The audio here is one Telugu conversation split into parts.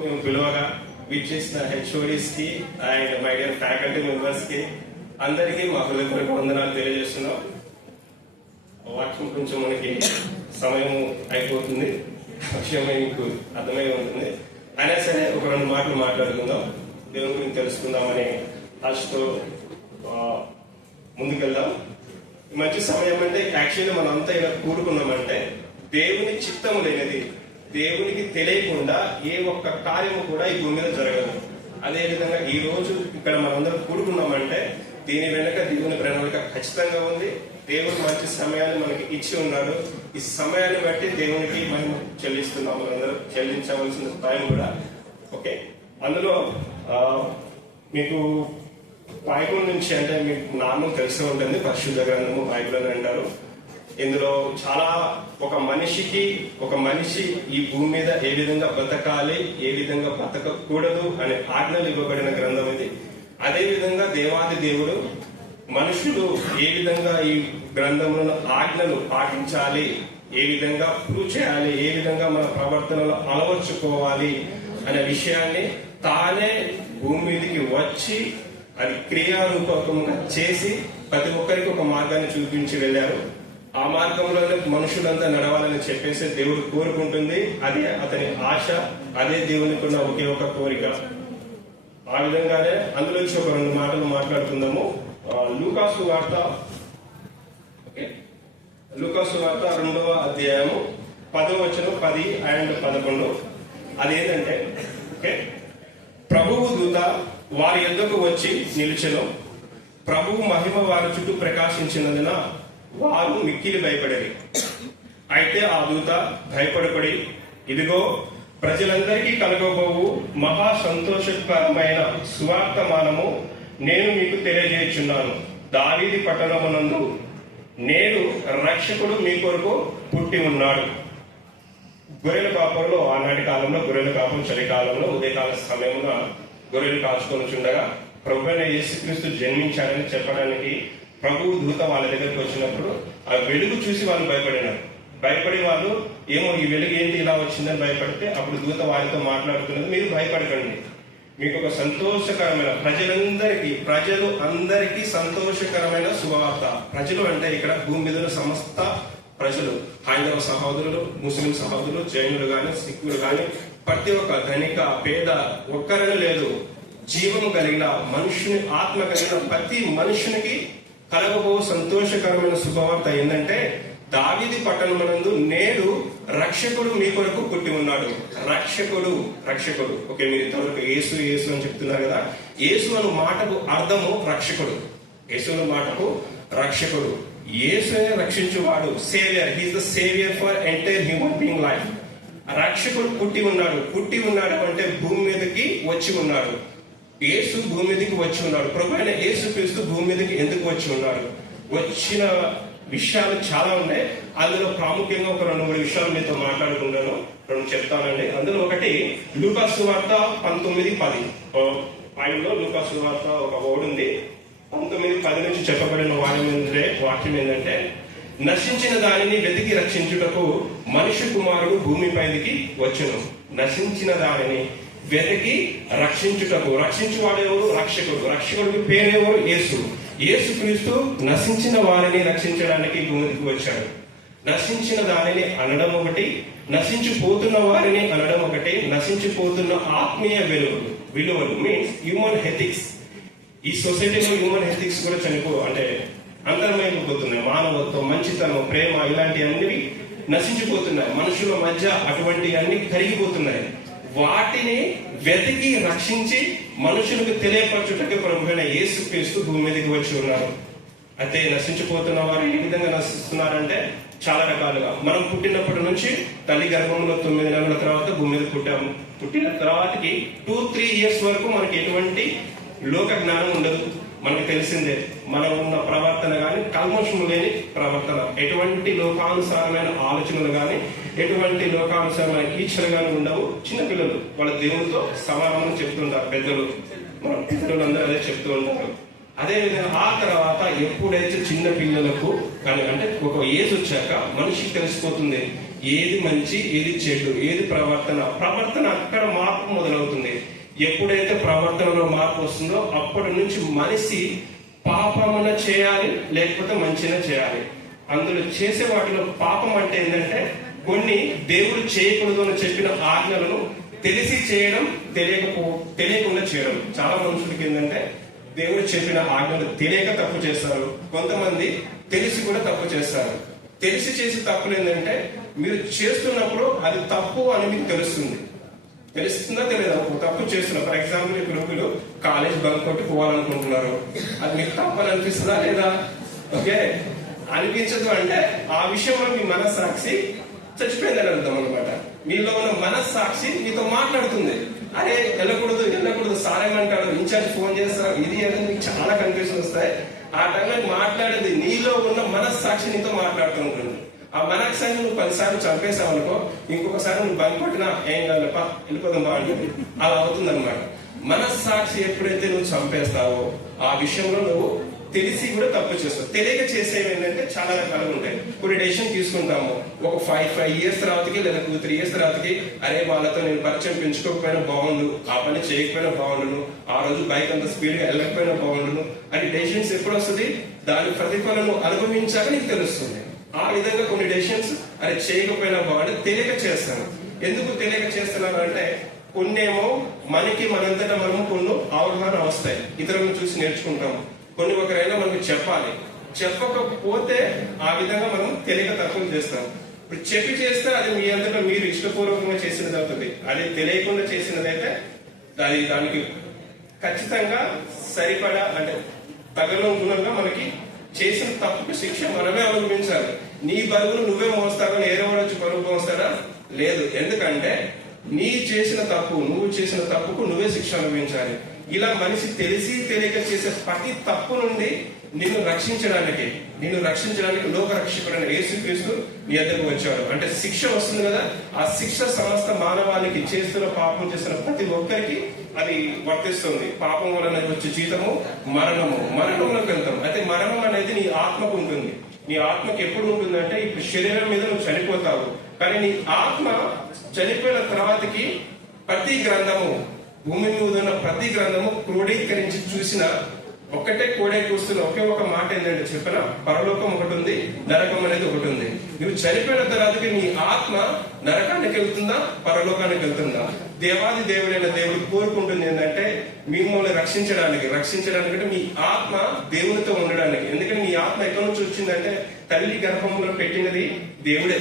మేము పిలువగా విచ్చేసిన హెచ్ఓడిస్ కి and my dear faculty members కి అందరికీ మా హృదయపూర్వక వందనాలు తెలియజేస్తున్నాం. వాక్యం కొంచెం మనకి సమయం అయిపోతుంది, విషయం మీకు అర్థమై ఉంటుంది. అయినా సరే ఒక రెండు మాటలు మాట్లాడుకుందాం, దేవుని గురించి తెలుసుకుందామని ఆశతో ముందుకెళ్దాం. మంచి సమయం అంటే యాక్చువల్లీ మనం అంతా ఇలా కూడుకున్నామంటే దేవుని చిత్తము లేనిది, దేవునికి తెలియకుండా ఏ ఒక్క కార్యము కూడా ఈ భూమి మీద జరగదు. అదే విధంగా ఈ రోజు ఇక్కడ మనందరం కూడుకున్నామంటే దీని వెనుక దేవుని ప్రణాళిక ఖచ్చితంగా ఉంది. దేవుడు మంచి సమయాన్ని మనకి ఇచ్చి ఉన్నాడు. ఈ సమయాన్ని బట్టి దేవునికి మనం చెల్లిస్తున్నాం, మనందరం చెల్లించవలసిన టైం కూడా. ఓకే, అందులో మీకు బైబుల్ నుంచి అంటే మీకు నామం తెలిసి ఉంటుంది, పరిశుద్ధ గ్రంథము బైబుల్ అని అంటారు. ఇందులో చాలా ఒక మనిషి ఈ భూమి మీద ఏ విధంగా బతకాలి, ఏ విధంగా బతకకూడదు అనే ఆజ్ఞలు ఇవ్వబడిన గ్రంథం ఇది. అదే విధంగా దేవాది దేవుడు మనుషులు ఏ విధంగా ఈ గ్రంథంలో ఆజ్ఞలు పాటించాలి, ఏ విధంగా ప్రూవ్ చేయాలి, ఏ విధంగా మన ప్రవర్తనలో అలవర్చుకోవాలి అనే విషయాన్ని తానే భూమి మీదకి వచ్చి అది క్రియారూపకంగా చేసి ప్రతి ఒక్కరికి ఒక మార్గాన్ని చూపించి వెళ్ళారు. ఆ మార్గంలోనే మనుషులంతా నడవాలని చెప్పేసి దేవుడు కోరుకుంటుంది. అదే అతని ఆశ, అదే దేవునికి ఉన్న ఒకే ఒక కోరిక. ఆ విధంగానే అందులోంచి ఒక రెండు మాటలు మాట్లాడుకుందాము. లూకాసు వార్త 2వ అధ్యాయము 10వ వచనం 10 and 11. అదేంటంటే, ఓకే, ప్రభువు దూత వారి యొద్దకు వచ్చి నిలిచెను. ప్రభువు మహిమ వారి చుట్టూ ప్రకాశించినందున వారు మిక్కిలి భయపడేది. అయితే ఆ దూత భయపడబడి, ఇదిగో ప్రజలందరికీ కలగబోవు మహా సంతోషకరమైన సువార్తమానము నేను మీకు తెలియజేయుచున్నాను. దావీదు పట్టణమునందు నేడు రక్షకుడు మీ కొరకు పుట్టి ఉన్నాడు. గొర్రెల కాపురంలో, ఆనాటి కాలంలో గొర్రెల కాపురం చలికాలంలో ఉదయకాల సమయంలో గొర్రెలు కాచుకొని చుండగా ప్రభువైన యేసుక్రీస్తు జన్మించాడని చెప్పడానికి ప్రభువు దూత వాళ్ళ దగ్గరికి వచ్చినప్పుడు ఆ వెలుగు చూసి వాళ్ళు భయపడి వాళ్ళు ఏమో ఈ వెలుగు ఏంటి ఇలా వచ్చిందని భయపడితే అప్పుడు దూత వారితో మాట్లాడుతున్నది, మీరు భయపడకండి, మీకు ఒక సంతోషకరమైన ప్రజలు అందరికీ సంతోషకరమైన శుభవార్త. ప్రజలు అంటే ఇక్కడ భూమి మీద సమస్త ప్రజలు, హైందవ సహోదరులు, ముస్లిం సహోదరులు, జైనులు గాని, సిక్కులు గాని, ప్రతి ఒక్క ధనిక పేద ఒక్కరని లేదు, జీవం కలిగిన మనుషుని, ఆత్మ కలిగిన ప్రతి మనుషునికి కలగబో సంతోషకరమైన శుభవార్త ఏంటంటే దావీదు పట్టణమునందు నేడు రక్షకుడు మీ కొరకు పుట్టి ఉన్నాడు. రక్షకుడు. ఓకే, మీరు ఇంతవరకు యేసు అని చెప్తున్నారు కదా. యేసు అను మాటకు అర్థము రక్షకుడు. యేసు అను మాటకు రక్షకుడు, యేసునే రక్షించువాడు, saviour. He's the saviour for entire human being life. రక్షకుడు పుట్టి ఉన్నాడు అంటే భూమి మీదకి వచ్చి ఉన్నాడు. యేసు భూమి మీదకి వచ్చి ఉన్నాడు. ప్రభు అయిన యేసు క్రీస్తు భూమి మీదకి ఎందుకు వచ్చి ఉన్నాడు? వచ్చిన విషయాలు చాలా ఉన్నాయి. అందులో ప్రాముఖ్యంగా ఒక 2-3 విషయాలు మీతో మాట్లాడుకుంటాను, 2 చెప్తానండి. అందులో ఒకటి లూకాసు వార్త 19:10. బైబిల్లో లూకాసు వార్త ఒక వర్డ్ ఉంది, 19:10 నుంచి చెప్పబడిన వాక్యం ఏంటంటే, నశించిన దానిని వెతికి రక్షించుటకు మనిషి కుమారుడు భూమిపైకి వచ్చును. నశించిన దానిని వెతికి రక్షించుటకు, రక్షించువాడెవరు? రక్షకుడికి పేరెవరు? యేసు క్రీస్తు నశించిన వారిని రక్షించడానికి భూమికి వచ్చాడు. నశించిన దానిని అనడం ఒకటి, నశించిపోతున్న వారిని అనడం ఒకటి, నశించిపోతున్న ఆత్మీయ విలువలు మీన్స్ హ్యూమన్ ఎథిక్స్. ఈ సొసైటీలో హ్యూమన్ ఎథిక్స్ కూడా అంటే అంతర్మైపోతున్నాయి. మానవత్వం, మంచితనం, ప్రేమ ఇలాంటివన్నీ నశించిపోతున్నాయి. మనుషుల మధ్య అటువంటి అన్ని కరిగిపోతున్నాయి. వాటిని వెతికి రక్షించి మనుషులకు తెలియపరచుటకు ప్రభువైన యేసు క్రీస్తు భూమి మీదకి వచ్చి ఉన్నారు. అయితే నశించిపోతున్న వారు ఏ విధంగా నశిస్తున్నారంటే చాలా రకాలుగా. మనం పుట్టినప్పటి నుంచి తల్లి గర్భంలో 9 నెలల తర్వాత భూమి మీద పుట్టాము. పుట్టిన తర్వాతకి 2-3 years వరకు మనకి ఎటువంటి లోక జ్ఞానం ఉండదు. మనకు తెలిసిందే మనం ఉన్న ప్రవర్తన కానీ కల్మషము లేని ప్రవర్తన, ఎటువంటి లోకానుసారమైన ఆలోచనలు కానీ, ఎటువంటి లోకానుసారమైన ఈచ్ఛలు కానీ ఉండవు. చిన్నపిల్లలు వాళ్ళ దేవునితో సమానం చెప్తుంటారు పెద్దలు, మన పిల్లలు అందరూ అదే చెప్తూ ఉంటారు. అదేవిధంగా ఆ తర్వాత ఎప్పుడైతే చిన్న పిల్లలకు కానీ అంటే ఒక ఏజ్ వచ్చాక మనిషికి తెలిసిపోతుంది ఏది మంచి, ఏది చెడు, ఏది ప్రవర్తన అక్కడ మార్పు మొదలవుతుంది. ఎప్పుడైతే ప్రవర్తనలో మార్పు వస్తుందో అప్పటి నుంచి మనిషి పాపమున చేయాలి, లేకపోతే మంచిగా చేయాలి. అందులో చేసే వాటిలో పాపం అంటే ఏంటంటే కొన్ని దేవుడు చేయకూడదు అని చెప్పిన ఆజ్ఞలను తెలిసి చేయడం, తెలియకుండా చేయడం. చాలా మనుషులకి ఏంటంటే దేవుడు చెప్పిన ఆజ్ఞలు తెలియక తప్పు చేస్తారు, కొంతమంది తెలిసి కూడా తప్పు చేస్తారు. తెలిసి చేసే తప్పులు ఏంటంటే మీరు చేస్తున్నప్పుడు అది తప్పు అని మీకు తెలుస్తుందా తెలియదా? ఒక తప్పు చేస్తున్నారు. ఫర్ ఎగ్జాంపుల్ ఇప్పుడు మీరు కాలేజ్ బంక్ కొట్టి పోవాలనుకుంటున్నారు, అది మీకు తప్పు అని అనిపిస్తుందా లేదా? ఓకే, అనిపించదు. అంటే ఆ విషయంలో మీ మనస్సాక్షి చచ్చిపోయిందని అర్థం అనమాట. మీలో ఉన్న మనస్సాక్షి మీతో మాట్లాడుతుంది, అరే వెళ్ళకూడదు సార్ ఏమంటాడు, ఇన్ఛార్జ్ ఫోన్ చేస్తారు, ఇది అనేది మీకు చాలా కన్ఫ్యూజన్ వస్తాయి. ఆ టైంలో మాట్లాడేది నీలో ఉన్న మనస్సాక్షి నీతో మాట్లాడుతూ ఉంటుంది. ఆ మనస్సాక్షి నువ్వు 10 సార్లు చంపేసావు అనుకో, ఇంకొకసారి నువ్వు బంక్ కొట్టినా ఏం కాదుపా వెళ్ళిపోతాం బాగుంటుంది, అలా అవుతుంది అనమాట. మనస్సాక్షి ఎప్పుడైతే నువ్వు చంపేస్తావో ఆ విషయంలో నువ్వు తెలిసి కూడా తప్పు చేస్తావు. తెలియక చేసేవి ఏంటంటే చాలా రకాలుగా ఉంటాయి. కొన్ని డెసిషన్ తీసుకుంటాము, ఒక 5 years తర్వాతకి లేదా 2-3 years తర్వాతకి, అరే వాళ్ళతో నేను పరిచయం పెంచుకోకపోయినా బాగుండు, ఆ పని చేయకపోయినా బాగుండును, ఆ రోజు బైక్ అంత స్పీడ్ గా వెళ్ళకపోయినా బాగుండును అని డెసిషన్స్ ఎప్పుడు వస్తుంది? దాని ప్రతిఫలను అనుభవించాక నీకు తెలుస్తుంది. ఆ విధంగా కొన్ని డెసిషన్స్ అరే చేయకపోయినా బాగుండు తెలియక చేస్తాను. ఎందుకు తెలియక చేస్తున్నాను అంటే కొన్నేమో మనకి మనంతటా మనము కొన్ని అవగాహన వస్తాయి, ఇతరులను చూసి నేర్చుకుంటాము. కొన్ని ఒకరైనా మనకు చెప్పకపోతే ఆ విధంగా మనం తెలియక తప్పులు చేస్తాం. ఇప్పుడు చెప్పి చేస్తే అది మీ అంతటా మీరు ఇష్టపూర్వకంగా చేసినది అవుతుంది. అది తెలియకుండా చేసినదైతే దానికి ఖచ్చితంగా సరిపడా అంటే తగనుగుణంగా మనకి చేసిన తప్పుకు శిక్ష మనమే అనుభవించాలి. నీ బరువును నువ్వే మోస్తావని ఏరోవాడు వచ్చి బరువు మోస్తారా? లేదు. ఎందుకంటే నువ్వు చేసిన తప్పుకు నువ్వే శిక్ష అనుభవించాలి. ఇలా మనిషి తెలిసి తెలియక చేసే ప్రతి తప్పు నుండి నిన్ను రక్షించడానికి లోక రక్షకుడైన యేసుక్రీస్తు నీ దగ్గరకు వచ్చాడు. అంటే శిక్ష వస్తుంది కదా, ఆ శిక్ష సమస్త మానవానికి పాపం చేస్తున్న ప్రతి ఒక్కరికి అది వర్తిస్తుంది. పాపం వలన వచ్చే జీతము మరణంలోకి వెళ్తాం. అయితే మరణం అనేది నీ ఆత్మకు ఉంటుంది. నీ ఆత్మకు ఎప్పుడు ఉంటుందంటే ఇప్పుడు శరీరం మీద నువ్వు చనిపోతావు, కానీ నీ ఆత్మ చనిపోయిన తర్వాతకి ప్రతి గ్రంథము, భూమి మీద ఉన్న ప్రతి గ్రంథము క్రోడీకరించి చూసిన కూస్తున్న ఒకే ఒక మాట ఏంటంటే చెప్పిన పరలోకం ఒకటి ఉంది, నరకం అనేది ఒకటి ఉంది. నువ్వు చనిపోయిన తర్వాతకి నీ ఆత్మ నరకానికి వెళ్తుందా, పరలోకానికి వెళ్తుందా? దేవాది దేవుడైన దేవుడు కోరుకుంటుంది ఏంటంటే మిమ్మల్ని రక్షించడానికి అంటే మీ ఆత్మ దేవునితో ఉండడానికి. ఎందుకంటే నీ ఆత్మ ఎక్కడి నుంచి వచ్చిందంటే తల్లి గర్భంలో పెట్టినది దేవుడే,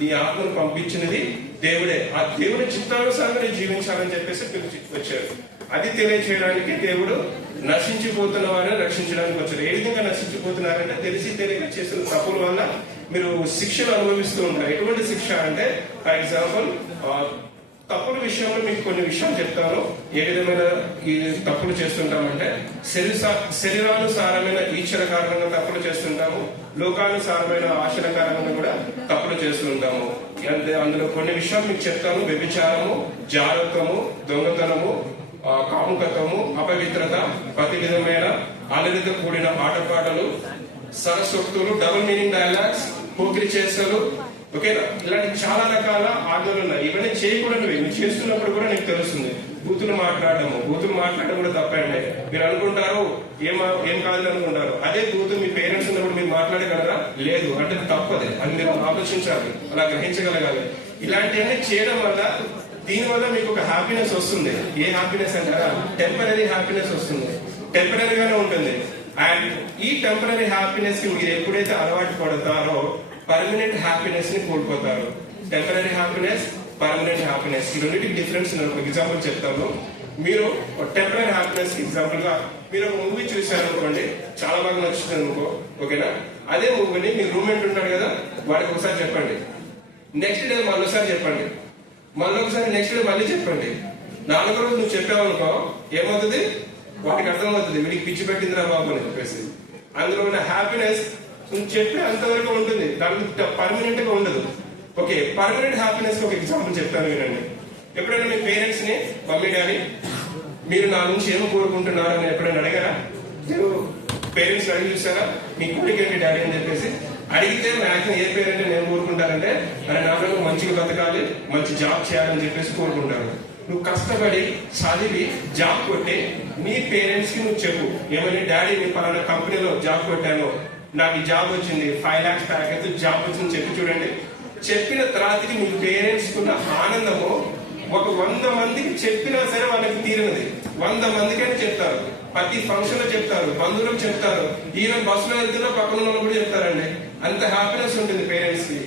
నీ ఆత్మను పంపించినది దేవుడే. ఆ దేవుడి చిత్తానుసారంగా జీవించాలని చెప్పేసి వచ్చారు. అది తెలియచేయడానికి దేవుడు నశించిపోతున్న వారిని రక్షించడానికి వచ్చారు. ఏ విధంగా నశించిపోతున్నారంటే తెలిసి తెలియక చేసిన తప్పుల వల్ల మీరు శిక్షను అనుభవిస్తూ ఉంటారు. ఎటువంటి శిక్ష అంటే ఫర్ ఎగ్జాంపుల్ తప్పుల విషయంలో మీకు కొన్ని విషయాలు చెప్తాను. ఏ విధమైన ఈ తప్పులు చేస్తుంటామంటే శరీరానుసారమైన ఈశ్వర కారణంగా తప్పులు చేస్తుంటాము, లోకానుసారమైన ఆశల కారణంగా కూడా తప్పులు చేస్తుంటాము. అందులో కొన్ని విషయాలు మీకు చెప్తాను. వ్యభిచారము, జారత్వము, దొంగతనము, కాముకత్వము, అపవిత్రత, ప్రతి విధమైన అలరితో కూడిన ఆటపాటలు, సరస్వక్తులు, డబుల్ మీనింగ్ డైలాగ్స్, పోకిరి చేష్టలు, ఓకేనా? ఇలాంటి చాలా రకాల ఆజ్ఞలు ఉన్నాయి. ఇవన్నీ చేయకూడనివి. నువ్వు చేస్తున్నప్పుడు కూడా నీకు తెలుస్తుంది. బూతులు మాట్లాడడం కూడా తప్పండి. మీరు అనుకుంటారు ఏం కాదు అనుకుంటారు. అదే బూతులు మీ పేరెంట్స్ ఉన్నప్పుడు మీరు మాట్లాడగలరా? లేదు. అంటే తప్పదే. అది మీరు ఆలోచించాలి, అలా గ్రహించగలగాలి. ఇలాంటివన్నీ చేయడం వల్ల దీనివల్ల మీకు ఒక హ్యాపీనెస్ వస్తుంది. ఏ హ్యాపీనెస్ అంటారా? టెంపరీ హ్యాపీనెస్ వస్తుంది. టెంపరీగానే ఉంటుంది. అండ్ ఈ టెంపరీ హ్యాపీనెస్ కి మీరు ఎప్పుడైతే అలవాటు పడతారో పర్మనెంట్ హ్యాపీనెస్ ని కోల్పోతారు. టెంపరీ హ్యాపీనెస్, పర్మనెంట్ హ్యాపీనెస్, ఈ రెండింటికి డిఫరెన్స్ ఎగ్జాంపుల్ చెప్తాను. మీరు టెంపరీ హ్యాపీనెస్ ఎగ్జాంపుల్ గా మీరు ఒక మూవీ చూశారు అనుకోండి, చాలా బాగా నచ్చుతుంది అనుకో, ఓకేనా? అదే మూవీని మీ రూమ్మేట్ ఉంటాడు కదా, వాడికి ఒకసారి చెప్పండి, నెక్స్ట్ డే మళ్ళీసారి చెప్పండి, మళ్ళీ ఒకసారి నెక్స్ట్ డే మళ్ళీ చెప్పండి. 4వ రోజు నువ్వు చెప్పావు అనుకో, ఏమవుతుంది? వాటికి అర్థమవుతుంది వీడికి పిచ్చి పెట్టిందిరా బాబు అని చెప్పేసి. అందులో ఉన్న హ్యాపీనెస్ నువ్వు చెప్పే అంతవరకు ఉంటుంది, దానికి పర్మనెంట్ గా ఉండదు. ఓకే, పర్మనెంట్ హ్యాపీనెస్ ఒక ఎగ్జాంపుల్ చెప్తాను వినండి. ఎప్పుడైనా మీ పేరెంట్స్ ని, మమ్మీ డాడీ మీరు నా నుంచి ఏమో కోరుకుంటున్నారు అని ఎప్పుడైనా అడిగారా? మీరు పేరెంట్స్ అడిగి చూసారా? మీ కోరిక ఏంటి డాడీ అని చెప్పేసి? అడిగితే మ్యాక్సిమం ఏ పేరెంట్ నేను కోరుకుంటారంటే అరే నాన్న నువ్వు మంచిగా బతకాలి, మంచి జాబ్ చేయాలని చెప్పేసి కోరుకుంటారు. నువ్వు కష్టపడి చదివి జాబ్ కొట్టి నీ పేరెంట్స్ కి నువ్వు చెప్పు, ఏమని డాడీ నీ పలానా కంపెనీలో జాబ్ కొట్టాను, నాకు ఈ జాబ్ వచ్చింది, 5 lakhs ప్యాకేజ్ జాబ్ వచ్చింది చెప్పి చూడండి. చెప్పిన తర్వాతకి మీ పేరెంట్స్ కున్న ఆనందము ఒక 100 మందికి చెప్పినా సరే వాళ్ళకి తీరినది. 100 మందికైనా చెప్తారు, ప్రతి ఫంక్షన్ లో చెప్తారు, బంధువులకు చెప్తారు, ఈవెన్ బస్సులో వెళ్తున్నా పక్కన ఉన్న కూడా చెప్తారండి. అంత హ్యాపీనెస్ ఉంటుంది పేరెంట్స్ కి.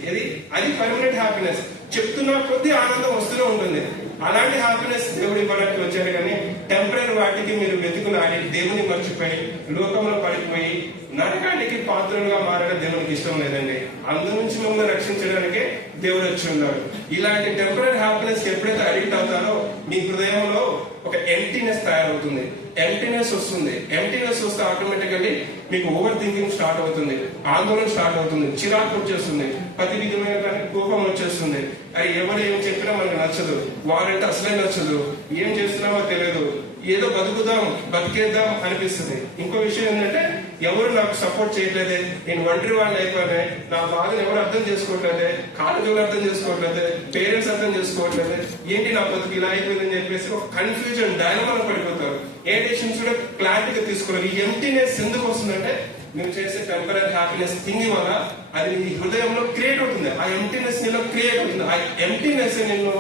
అది పర్మనెంట్ హ్యాపీనెస్. చెప్తున్న కొద్ది ఆనందం వస్తూనే ఉంటుంది. అలాంటి హ్యాపీనెస్ దేవుడి ఇవ్వడానికి వచ్చారు. కానీ టెంపరీ వాటికి మీరు వెతుకులాడి దేవుని మర్చిపోయి లోకంలో పడిపోయి నరకానికి పాత్రలుగా మారడం దేవునికి ఇష్టం లేదండి. అందు నుంచి మమ్మల్ని రక్షించడానికే దేవుడు వచ్చి ఉన్నాడు. ఇలాంటి టెంపరీ హ్యాపీనెస్ ఎప్పుడైతే అడిక్ట్ అవుతారో మీ హృదయంలో ఒక ఎంప్టీనెస్ తయారవుతుంది, ఎంప్టీనెస్ వస్తుంది. ఎంప్టీనెస్ వస్తే ఆటోమేటికల్లీ మీకు ఓవర్ థింకింగ్ స్టార్ట్ అవుతుంది, ఆందోళన స్టార్ట్ అవుతుంది, చిరాకు వచ్చేస్తుంది, ప్రతి విధమైన కానీ కోపం వచ్చేస్తుంది. అది ఎవరు ఏం చెప్పినా మనకు నచ్చదు, వారంటే అసలే నచ్చదు, ఏం చేస్తున్నామో తెలియదు, ఏదో బతుకుదాం బతికేద్దాం అనిపిస్తుంది. ఇంకో విషయం ఏంటంటే ఎవరు నాకు సపోర్ట్ చేయట్లేదే, నేను ఒంటరి వాళ్ళు అయిపోయినాయి, నా బాధను ఎవరు అర్థం చేసుకోవట్లేదే, కాలేజీలు అర్థం చేసుకోవట్లేదే, పేరెంట్స్ అర్థం చేసుకోవట్లేదే, ఏంటి నా బతుకు ఇలా అయిపోయిందని చెప్పేసి ఒక కన్ఫ్యూజన్ డైలమాలో పడిపోతారు. ఏ డెసిషన్స్ కూడా క్లారిటీగా తీసుకోవాలి. ఈ ఎంప్టీనెస్ ఎందుకు వస్తుందంటే మీరు చేసే టెంపరీ హ్యాపీనెస్ థింగ్ వల్ల అది మీ హృదయంలో క్రియేట్ అవుతుంది. ఆ ఎంప్టీనెస్ నీలో క్రియేట్ అవుతుంది. ఆ ఎంప్టీనెస్ నిన్ను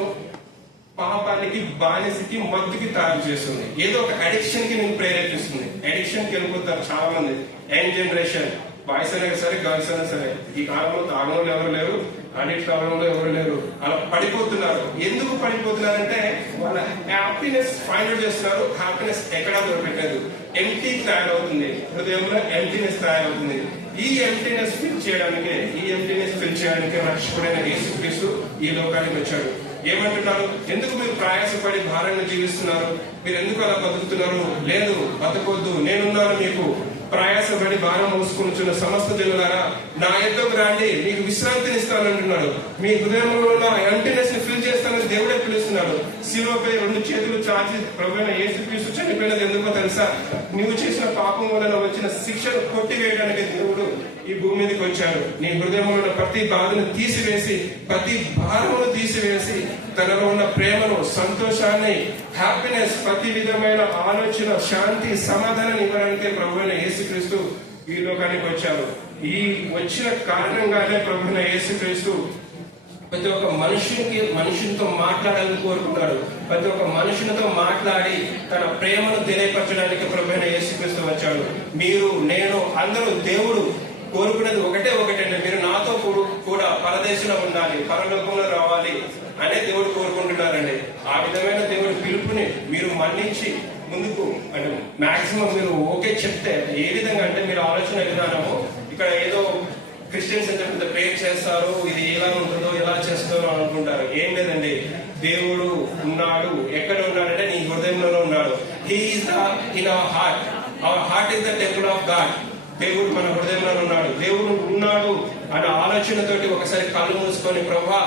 పాపానికి, బానిసకి, మత్తుకి తయారు చేస్తుంది. ఏదో ఒక అడిక్షన్ కి నేను ప్రేరేపిస్తుంది. అడిక్షన్ కి వెళ్ళిపోతారు చాలా మంది. యంగ్ జనరేషన్ బాయ్స్ అయినా సరే గర్ల్స్ అయినా సరే ఈ కాలంలో తాగడంలో ఎవరు లేరు, అడిక్ట్ అవడంలో ఎవరు లేరు. అలా పడిపోతున్నారు. ఎందుకు పడిపోతున్నారంటే వాళ్ళ హ్యాపీనెస్ ఫైండ్ అవుట్ చేస్తున్నారు. హ్యాపీనెస్ ఎక్కడా దొరకట్లేదు. ఎంప్టీ తయారవుతుంది, హృదయంలో ఎంప్టీనెస్ తయారవుతుంది. ఈ ఎంప్టీనెస్ ఫిల్ చేయడానికి రక్షకుడైన యేసుక్రీస్తు ఈ లోకానికి వచ్చాడు. ఏమంటున్నారు? ఎందుకు మీరు ప్రయాసపడి భారంగా జీవిస్తున్నారు? మీరు ఎందుకు అలా బతుకుతున్నారు? లేదు, బతకొద్దు, నేనున్నాను మీకు. ప్రయాసపడి భారం మోసుకుంటున్న సమస్త జనులారా నా యొద్దకు రండి, మీకు విశ్రాంతిని ఇస్తానంటున్నాడు. మీ హృదయంలో ఉన్న ఎంప్టీనెస్ ని ఫిల్ చేస్తానని దేవుడే పిలుస్తున్నాడు. శిలువపై 2 చేతులు చాచి ప్రభువైన యేసుక్రీస్తు చనిపోయినది ఎందుకో తెలుసా? నువ్వు చేసిన పాపం వలన వచ్చిన శిక్షను కొట్టివేయడానికి దేవుడు ఈ భూమి మీదకి వచ్చాడు. నీ హృదయంలో ఉన్న ప్రతి బాధను తీసివేసి, ప్రతి భారమును తీసివేసి, తనలో ఉన్న ప్రేమను, సంతోషాన్ని, హ్యాపీనెస్, ప్రతి విధమైన ఆలోచన, శాంతి, సమాధానం ఇవ్వడానికి ప్రభువైన యేసుక్రీస్తు ఈ లోకానికి వచ్చారు. ఈ వచ్చిన కారణంగానే ప్రభువైన యేసుక్రీస్తు ప్రతి ఒక్క మనుషునితో మాట్లాడాలని కోరుకున్నాడు. ప్రతి ఒక్క మనుషునితో మాట్లాడి తన ప్రేమను తెలియపరచడానికి ప్రభువైన యేసుక్రీస్తు వచ్చాడు. మీరు, నేను, అందరూ దేవుడు కోరుకునేది ఒకటంటే మీరు నాతో కూడా పరదేశంలో ఉండాలి, పరలోకంలో రావాలి అనే దేవుడు కోరుకుంటున్నారండి. ఆ విధమైన దేవుడి పిలుపుని మీరు మన్నించి ముందుకు అంటే మాక్సిమం మీరు ఓకే చెప్తే, ఏ విధంగా అంటే మీరు ఆలోచన విధానము ఇక్కడ ఏదో క్రిస్టియన్స్ అంటే పెద్ద ప్రేర్ చేస్తారు, ఇది ఎలా ఉంటుందో ఎలా చేస్తారో అనుకుంటారు. ఏం లేదండి, దేవుడు ఉన్నాడు. ఎక్కడ ఉన్నాడంటే నీ హృదయంలో ఉన్నాడు. He is in our heart. Our heart is the temple of God. దేవుడు మన హృదయంలో ఉన్నాడు. దేవుడు ఉన్నాడు అన్న ఆలోచనతోటి ఒకసారి కళ్ళు మూసుకొని, ప్రభా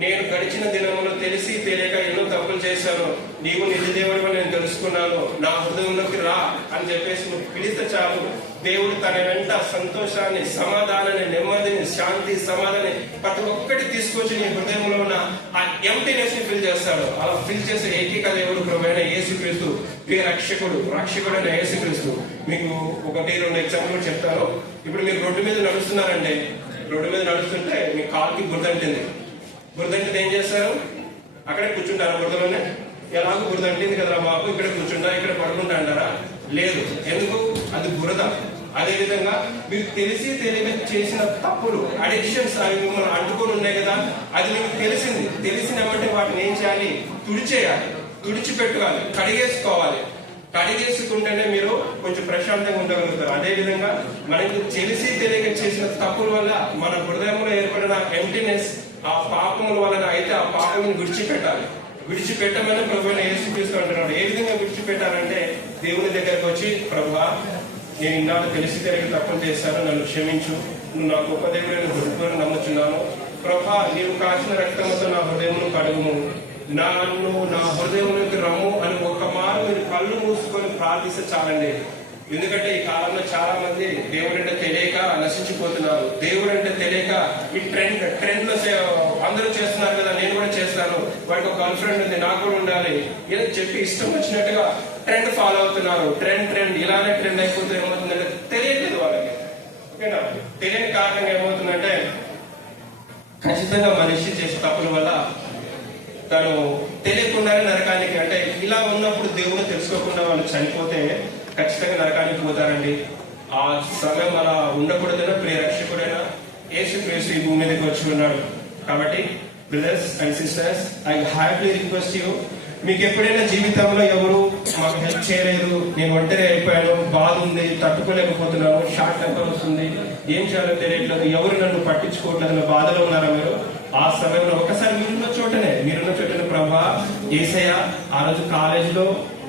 నేను గడిచిన దినంలో తెలిసి తెలియక ఎన్నో తప్పులు చేశాను, నీవు నిజ దేవుడిగా నేను తెలుసుకున్నాను, నా హృదయంలోకి రా అని చెప్పేసి నువ్వు పిలిస్తే చాలు, దేవుడు తన వెంట సంతోషాన్ని, సమాధానాన్ని, నెమ్మదిని, శాంతి, సమాధానాన్ని ప్రతి ఒక్కటి తీసుకొచ్చి నీ హృదయంలో ఉన్న ఆ ఎంప్టీనెస్ ని ఫిల్ చేస్తాడు. అలా ఫిల్ చేసే ఏకైక దేవుడు ప్రభువైన యేసుక్రీస్తు, రక్షకుడైన యేసుక్రీస్తు. మీకు 1-2 ఎగ్జాంపుల్ చెప్తాను. ఇప్పుడు మీరు రోడ్డు మీద నడుస్తున్నారండి, రోడ్డు మీద నడుస్తుంటే మీ కాలుకి గుర్తంటింది. గుర్తంటింది ఏం చేస్తారు? అక్కడే కూర్చుంటారా బురదలోనే? ఎలాగో బురదంటింది కదా మాకు, ఇక్కడ కూర్చుంటా, ఇక్కడ పడుకుంటా అంటారా? లేదు. ఎందుకు? అది బురద. అదే విధంగా మీరు తెలిసి తెలియక చేసిన తప్పులు, అడిక్షన్స్ అవి మిమ్మల్ని అంటుకొని ఉన్నాయి కదా, అది మీకు తెలిసినటువంటి వాటిని ఏం చేయాలి? తుడిచేయాలి, తుడిచిపెట్టుకోవాలి, కడిగేసుకోవాలి. కడిగేసుకుంటేనే మీరు కొంచెం ప్రశాంతంగా ఉండగలుగుతారు. అదే విధంగా మనకి తెలిసి తెలియక చేసిన తప్పుల వల్ల మన హృదయంలో ఏర్పడిన ఎంప్టీనెస్, ఆ పాపముల వలన అయితే ఆ పాపముని విడిచిపెట్టమని ప్రభువైన యేసుక్రీస్తు అంటున్నాడు. ఏ విధంగా విడిచిపెట్టాలంటే దేవుని దగ్గరకు వచ్చి, ప్రభువా నేను ఇన్నాళ్ళు తెలిసి తెలియక తప్పులు చేశాను, నన్ను క్షమించు, నువ్వు నా గొప్ప దేవుని హృదయం నమ్ముచున్నాను, ప్రభా నీవు కాచిన రక్తంతో నా హృదయమును కడుగుము, నా హృదయంలోకి రమ్ము అని ఒక్క మారు మీరు కళ్ళు మూసుకొని ప్రార్థిస్తే చాలండి. ఎందుకంటే ఈ కాలంలో చాలా మంది దేవుడు అంటే తెలియక నశించిపోతున్నారు. దేవుడు అంటే తెలియక ఈ ట్రెండ్ లో అందరూ చేస్తున్నారు కదా, నేను కూడా చేస్తాను, వాడికి ఒక గర్ల్ ఫ్రెండ్ ఉంది, నాకు కూడా ఉండాలి ఇలా చెప్పి ఇష్టం వచ్చినట్టుగా ట్రెండ్ ఫాలో అవుతున్నారు. ట్రెండ్ ఇలానే ట్రెండ్ అయిపోతే ఏమవుతుందంటే తెలియట్లేదు వాళ్ళకి. ఓకేనా? తెలియని కారణంగా ఏమవుతుందంటే ఖచ్చితంగా మనిషి చేసే తప్పుల వల్ల తను తెలియకుండానే నరకానికి, అంటే ఇలా ఉన్నప్పుడు దేవుడు తెలుసుకోకుండా వాళ్ళు చనిపోతే ఖచ్చితంగా నరకానికి పోతారండి. ఆ సమయం అలా ఉండకూడదైనా ప్రియ రక్షకుడైనా యేసుక్రీస్తు ఈ భూమి మీదకి వచ్చి ఉన్నాడు. కాబట్టి brothers and sisters, I hardly request you, మీకు ఎప్పుడైనా జీవితంలో ఎవరు మాకు హెల్ప్ చేయలేదు, నేను ఒంటరి అయిపోయాను, బాధ ఉంది, తట్టుకోలేకపోతున్నాను, షార్ట్ టెంపర్ వస్తుంది, ఏం చేయాలో తెలియట్లేదు, ఎవరు నన్ను పట్టించుకోవట్లేదు, బాధలో ఉన్నారా మీరు? ఆ సమయంలో ఒకసారి మీరున్న చోటనే ప్రభా యేసయ్య, ఆ రోజు కాలేజీలో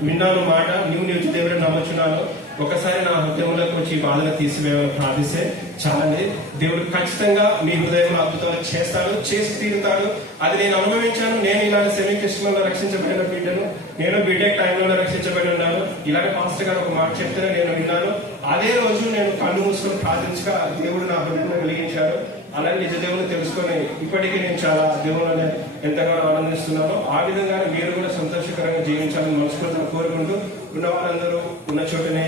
విన్నాను మాట, నీవు దేవుడిని నమ్ముచున్నాను, ఒకసారి నా హృదయంలోకి వచ్చి బాధను తీసివేయాలని ప్రార్థిస్తే చాలండి. దేవుడు ఖచ్చితంగా మీ హృదయంలో అద్భుతాలు చేస్తాడు, చేసి తీరుతాడు. అది నేను అనుభవించాను. నేను ఇలాంటి సెమీ క్రిస్టియన్లో రక్షించబడిన బిడ్డను, నేను బీటెక్ టైంలో రక్షించబడి ఉన్నాను. ఇలాగే పాస్టర్ గారు ఒక మాట చెప్తేనే నేను విన్నాను. అదే రోజు నేను కళ్ళు మూసుకొని ప్రార్థించగా దేవుడు నా హృదయంలో వెలిగించాడు. అలాగే నిజ దేవుని తెలుసుకొని ఇప్పటికీ నేను చాలా దేవుళ్ళని ఎంతగానో ఆనందిస్తున్నాను. ఆ విధంగా మీరు కూడా సంతోషకరంగా జీవించాలని మనస్ఫూర్తిగా కోరుకుంటూ, ఉన్న వాళ్ళందరూ ఉన్న చోటనే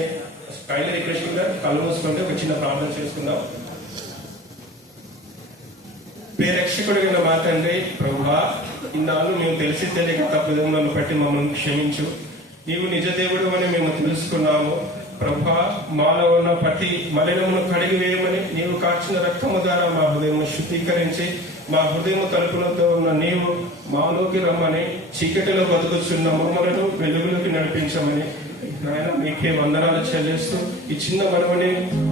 కైండ్లీ రిక్వెస్ట్ గా కళ్ళు మూసుకుంటే ఒక చిన్న ప్రార్థన చేసుకుందాం. ప్రియరక్షకుడిగా మా తండ్రి ప్రభువా, ఇన్నాళ్ళు మేము తెలిసి తెలియక తప్పుదములను బట్టి మమ్మల్ని క్షమించు. నీవు నిజ దేవుడు అని మేము తెలుసుకున్నాము ప్రభువా. మాలో ఉన్న ప్రతి మలినమును కడిగి వేయమని నీవు కార్చిన రక్తము ద్వారా మా హృదయం శుద్ధీకరించి, మా హృదయం తలుపులతో ఉన్న నీవు మాలోకి రమ్మని, చీకటిలో బతుకుతున్న మమ్మలను వెలుగులోకి నడిపించమని నాయన మీకే వందనాలు చెల్లిస్తూ ఈ చిన్న మనవని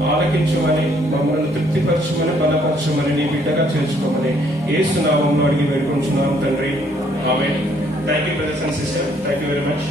ఆలకించమని, మమ్మల్ని తృప్తిపరచమని, బలపరచమని, నీ బిడ్డగా చేర్చుకోమని యేసు నామములో అడిగి వేడుకుంటున్నాం తండ్రి. Amen. Thank you brothers and sister, thank you very much.